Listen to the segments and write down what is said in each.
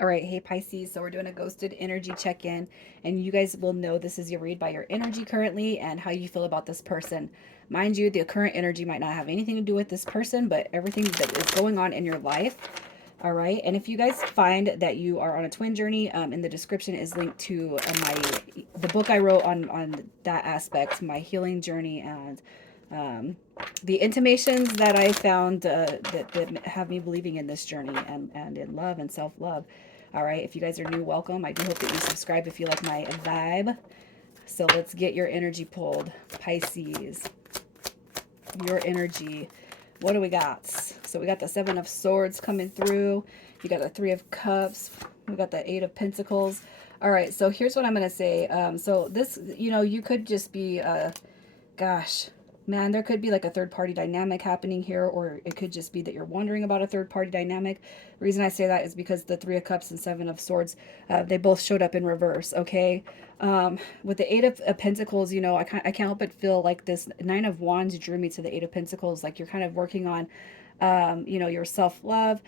All right, hey Pisces, so we're doing a ghosted energy check-in, and you guys will know this is your read by your energy currently and how you feel about this person. Mind you, the current energy might not have anything to do with this person, but everything that is going on in your life. All right, and if you guys find that you are on a twin journey, in the description is linked to the book I wrote on that aspect, my healing journey, and um, the intimations that I found that have me believing in this journey and in love and self-love. All right, if you guys are new, welcome. I do hope that you subscribe if you like my vibe. So let's get your energy pulled. Pisces, your energy. What do we got? So we got the Seven of Swords coming through. You got the Three of Cups. We got the Eight of Pentacles. All right, so here's what I'm going to say. So this, you could just be, gosh, man, there could be like a third party dynamic happening here, or it could just be that you're wondering about a third party dynamic. The reason I say that is because the Three of Cups and Seven of Swords, they both showed up in reverse, okay? With the Eight of Pentacles, I can't help but feel like this Nine of Wands drew me to the Eight of Pentacles, like you're kind of working on your self-love,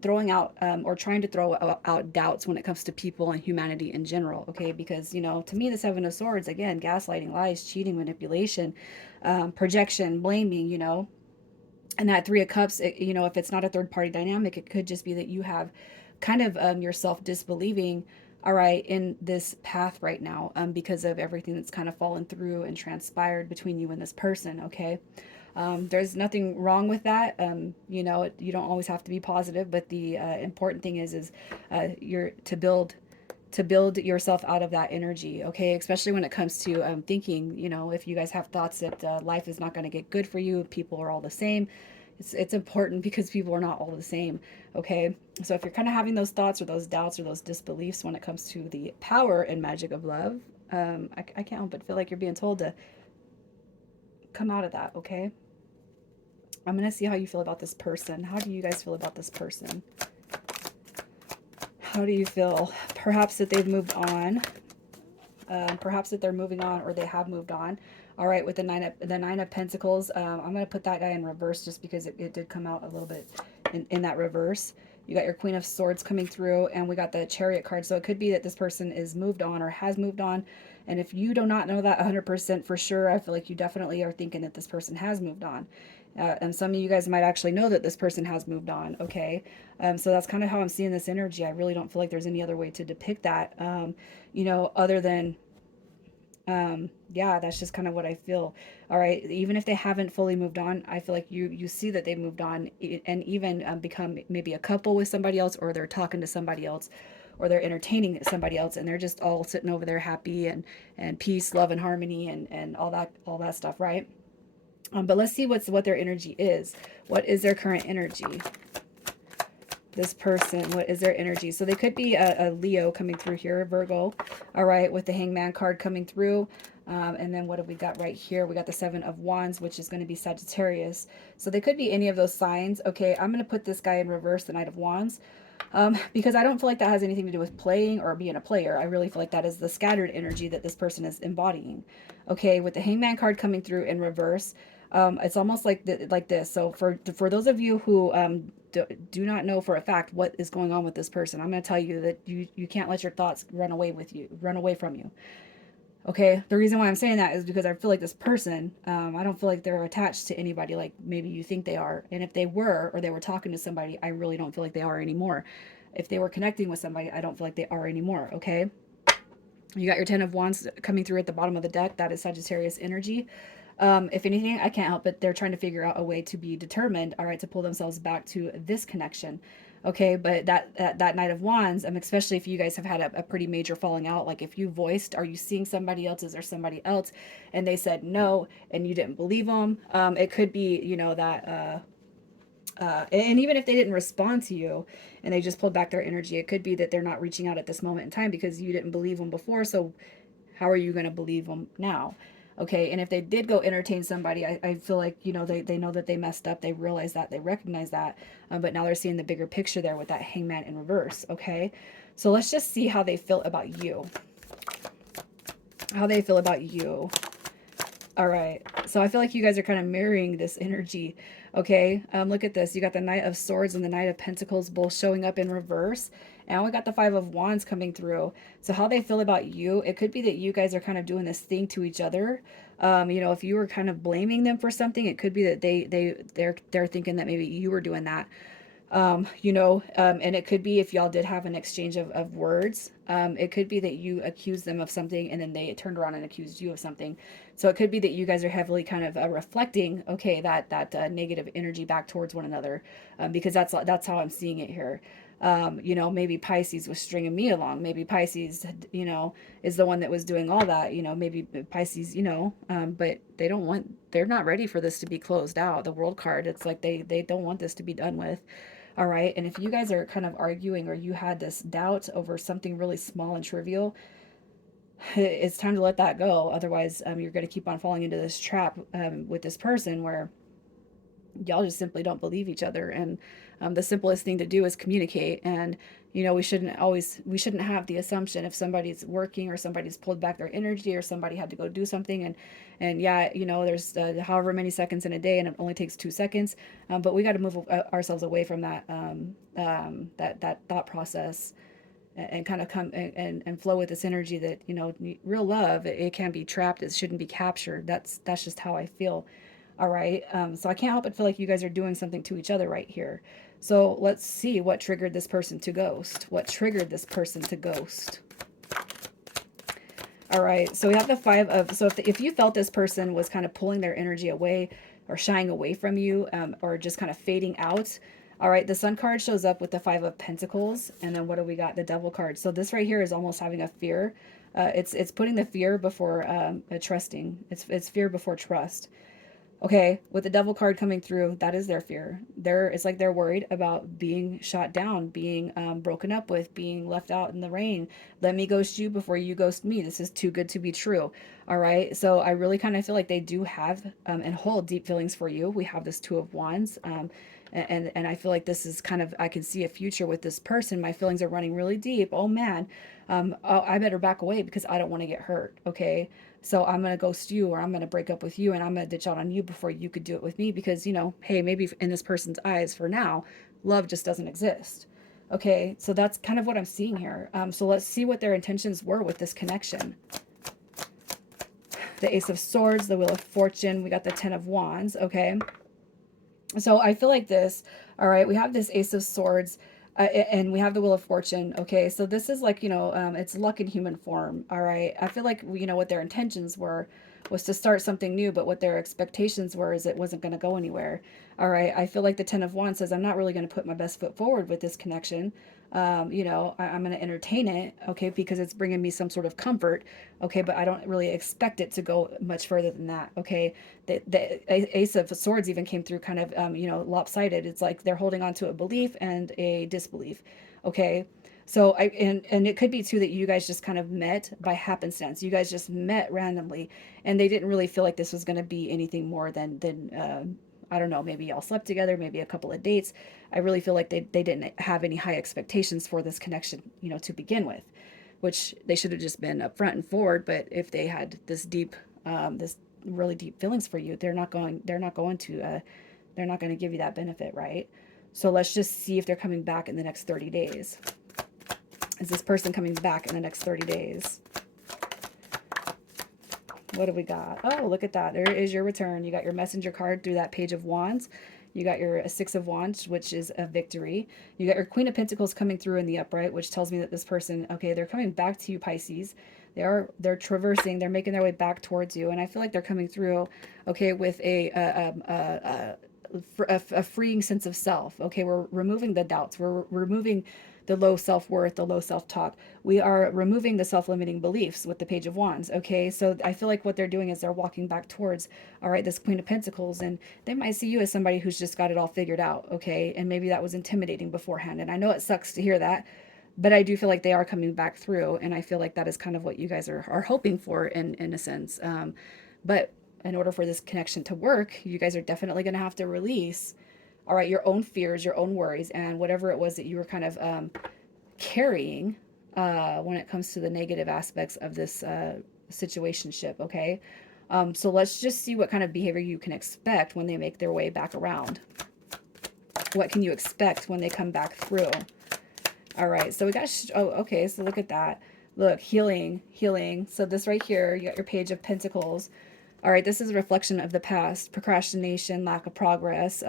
throwing out or trying to throw out doubts when it comes to people and humanity in general, okay? Because, to me, the Seven of Swords, again, gaslighting, lies, cheating, manipulation, projection, blaming, and that Three of Cups, if it's not a third party dynamic, it could just be that you have kind of yourself disbelieving, all right, in this path right now, because of everything that's kind of fallen through and transpired between you and this person, okay? There's nothing wrong with that. You don't always have to be positive, but the important thing is you're to build yourself out of that energy, okay? Especially when it comes to thinking, if you guys have thoughts that life is not going to get good for you, people are all the same. It's important because people are not all the same, okay? So if you're kind of having those thoughts or those doubts or those disbeliefs when it comes to the power and magic of love, I can't help but feel like you're being told to come out of that, okay? I'm going to see how you feel about this person. How do you guys feel about this person? How do you feel? Perhaps that they've moved on. Perhaps that they're moving on or they have moved on. All right, with the Nine of Pentacles, I'm going to put that guy in reverse just because it did come out a little bit in that reverse. You got your Queen of Swords coming through, and we got the Chariot card. So it could be that this person is moved on or has moved on. And if you do not know that 100% for sure, I feel like you definitely are thinking that this person has moved on. And some of you guys might actually know that this person has moved on, okay? So that's kind of how I'm seeing this energy. I really don't feel like there's any other way to depict that, other than yeah, that's just kind of what I feel. All right, even if they haven't fully moved on, I feel like you see that they moved on, and even become maybe a couple with somebody else, or they're talking to somebody else, or they're entertaining somebody else, and they're just all sitting over there happy and peace, love, and harmony, and all that stuff, right? But let's see what their energy is. What is their current energy? This person, what is their energy? So they could be a Leo coming through here, Virgo. All right, with the Hangman card coming through. And then what have we got right here? We got the Seven of Wands, which is going to be Sagittarius. So they could be any of those signs. Okay, I'm going to put this guy in reverse, the Knight of Wands, because I don't feel like that has anything to do with playing or being a player. I really feel like that is the scattered energy that this person is embodying. Okay, with the Hangman card coming through in reverse, it's almost like this. So for those of you who do not know for a fact what is going on with this person, I'm going to tell you that you can't let your thoughts run away from you. Okay, the reason why I'm saying that is because I feel like this person, I don't feel like they're attached to anybody like maybe you think they are. And if they were, or they were talking to somebody, I really don't feel like they are anymore. If they were connecting with somebody, I don't feel like they are anymore. Okay, you got your Ten of Wands coming through at the bottom of the deck. That is Sagittarius energy. If anything, I can't help it. They're trying to figure out a way to be determined, all right, to pull themselves back to this connection. Okay, but that Knight of Wands, especially if you guys have had a pretty major falling out, like if you voiced, are you seeing somebody else? Is there somebody else? And they said no, and you didn't believe them. It could be, that and even if they didn't respond to you and they just pulled back their energy, it could be that they're not reaching out at this moment in time because you didn't believe them before. So how are you going to believe them now? Okay, and if they did go entertain somebody, I feel like, they know that they messed up. They realize that. They recognize that. But now they're seeing the bigger picture there with that Hangman in reverse. Okay, so let's just see how they feel about you. How they feel about you. All right. So I feel like you guys are kind of mirroring this energy. Okay. Look at this. You got the Knight of Swords and the Knight of Pentacles both showing up in reverse. And we got the Five of Wands coming through. So how they feel about you, it could be that you guys are kind of doing this thing to each other. You know, if you were kind of blaming them for something, it could be that they're thinking that maybe you were doing that. And it could be if y'all did have an exchange of words, it could be that you accused them of something and then they turned around and accused you of something. So it could be that you guys are heavily kind of reflecting, okay, that negative energy back towards one another, because that's how I'm seeing it here. Maybe Pisces was stringing me along. Maybe Pisces, is the one that was doing all that. Maybe Pisces, but they're not ready for this to be closed out. The World card, it's like they don't want this to be done with. All right. And if you guys are kind of arguing or you had this doubt over something really small and trivial, it's time to let that go. Otherwise, you're going to keep on falling into this trap with this person where y'all just simply don't believe each other. And the simplest thing to do is communicate. And we shouldn't have the assumption if somebody's working or somebody's pulled back their energy or somebody had to go do something. And yeah, there's however many seconds in a day and it only takes 2 seconds. But we got to move ourselves away from that thought process and kind of come and flow with this energy that real love, it can be trapped, it shouldn't be captured. That's just how I feel. All right. So I can't help but feel like you guys are doing something to each other right here. So let's see what triggered this person to ghost. What triggered this person to ghost? All right. So we have the so if you felt this person was kind of pulling their energy away or shying away from you, or just kind of fading out. All right. The Sun card shows up with the Five of Pentacles. And then what do we got? The Devil card. So this right here is almost having a fear. It's putting the fear before trusting. It's fear before trust. Okay, with the devil card coming through, that is their fear. It's like they're worried about being shot down, being broken up with, being left out in the rain. Let me ghost you before you ghost me. This is too good to be true. All right, so I really kind of feel like they do have and hold deep feelings for you. We have this Two of Wands, and I feel like this is kind of, I can see a future with this person. My feelings are running really deep. Oh man, I better back away because I don't want to get hurt. Okay, so I'm going to ghost you or I'm going to break up with you and I'm going to ditch out on you before you could do it with me because, hey, maybe in this person's eyes for now, love just doesn't exist. Okay, so that's kind of what I'm seeing here. So let's see what their intentions were with this connection. The Ace of Swords, the Wheel of Fortune, we got the Ten of Wands, okay? So I feel like this, all right, we have this Ace of Swords, and we have the Wheel of Fortune. Okay, so this is like, it's luck in human form. All right, I feel like, what their intentions were was to start something new, but what their expectations were is it wasn't going to go anywhere. All right, I feel like the Ten of Wands says I'm not really going to put my best foot forward with this connection. I'm going to entertain it, okay, because it's bringing me some sort of comfort, okay, but I don't really expect it to go much further than that, okay. The Ace of Swords even came through kind of, lopsided. It's like they're holding on to a belief and a disbelief, okay. So and it could be too that you guys just kind of met by happenstance. You guys just met randomly, and they didn't really feel like this was going to be anything more than I don't know, maybe y'all slept together, maybe a couple of dates. I really feel like they didn't have any high expectations for this connection, to begin with, which they should have just been upfront and forward. But if they had this really deep feelings for you, they're not going to give you that benefit, right? So let's just see if they're coming back in the next 30 days. Is this person coming back in the next 30 days? What do we got? Oh, look at that. There is your return. You got your messenger card through that Page of Wands. You got your Six of Wands, which is a victory. You got your Queen of Pentacles coming through in the upright, which tells me that this person, okay, they're coming back to you, Pisces. They're traversing, they're making their way back towards you. And I feel like they're coming through, okay, with a freeing sense of self. Okay, we're removing the doubts. We're removing the low self-worth, the low self-talk. We are removing the self-limiting beliefs with the Page of Wands. Okay, so I feel like what they're doing is they're walking back towards, all right, this Queen of Pentacles, and they might see you as somebody who's just got it all figured out. Okay, and maybe that was intimidating beforehand, and I know it sucks to hear that, but I do feel like they are coming back through, and I feel like that is kind of what you guys are hoping for in a sense. But in order for this connection to work, you guys are definitely going to have to release, all right, your own fears, your own worries, and whatever it was that you were kind of carrying when it comes to the negative aspects of this situationship, okay? So let's just see what kind of behavior you can expect when they make their way back around. What can you expect when they come back through? All right, so we got, oh, okay, so look at that. Look, healing, healing. So this right here, you got your Page of Pentacles. All right, this is a reflection of the past, procrastination, lack of progress,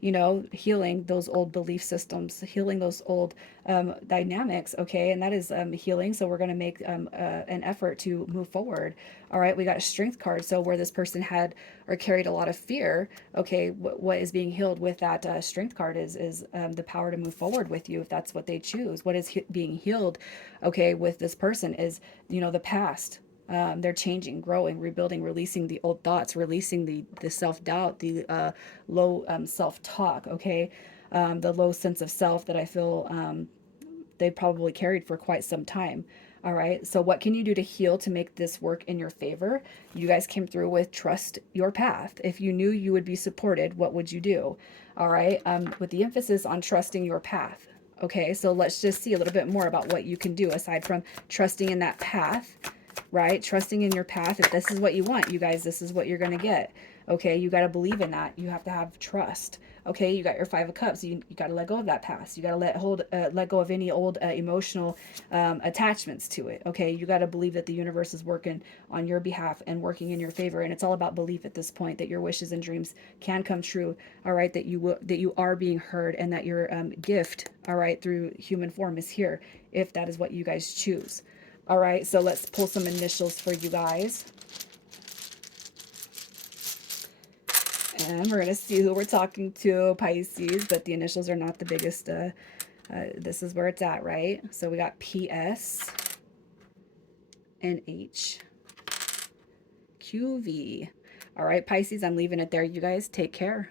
you know, healing those old belief systems, healing those old dynamics, okay? And that is healing. So we're going to make an effort to move forward. All right, we got a strength card. So where this person had or carried a lot of fear, okay, what is being healed with that strength card is the power to move forward with you if that's what they choose. What is being healed, okay, with this person is, you know, the past. They're changing, growing, rebuilding, releasing the old thoughts, releasing the self-doubt, the low self-talk, okay? The low sense of self that I feel they probably carried for quite some time. All right. So, what can you do to heal to make this work in your favor? You guys came through with trust your path. If you knew you would be supported, what would you do? All right. With the emphasis on trusting your path. Okay. So, let's just see a little bit more about what you can do aside from trusting in that path, right? Trusting in your path. If this is what you want, you guys, this is what you're going to get. Okay, you got to believe in that. You have to have trust. Okay, you got your Five of Cups. You got to let go of that past. You got to let go of any old emotional attachments to it. Okay, you got to believe that the universe is working on your behalf and working in your favor. And it's all about belief at this point that your wishes and dreams can come true. All right, that you are being heard and that your gift, all right, through human form is here if that is what you guys choose. All right, so let's pull some initials for you guys. And we're going to see who we're talking to, Pisces, but the initials are not the biggest. This is where it's at, right? So we got PS and H, QV. All right, Pisces, I'm leaving it there. You guys take care.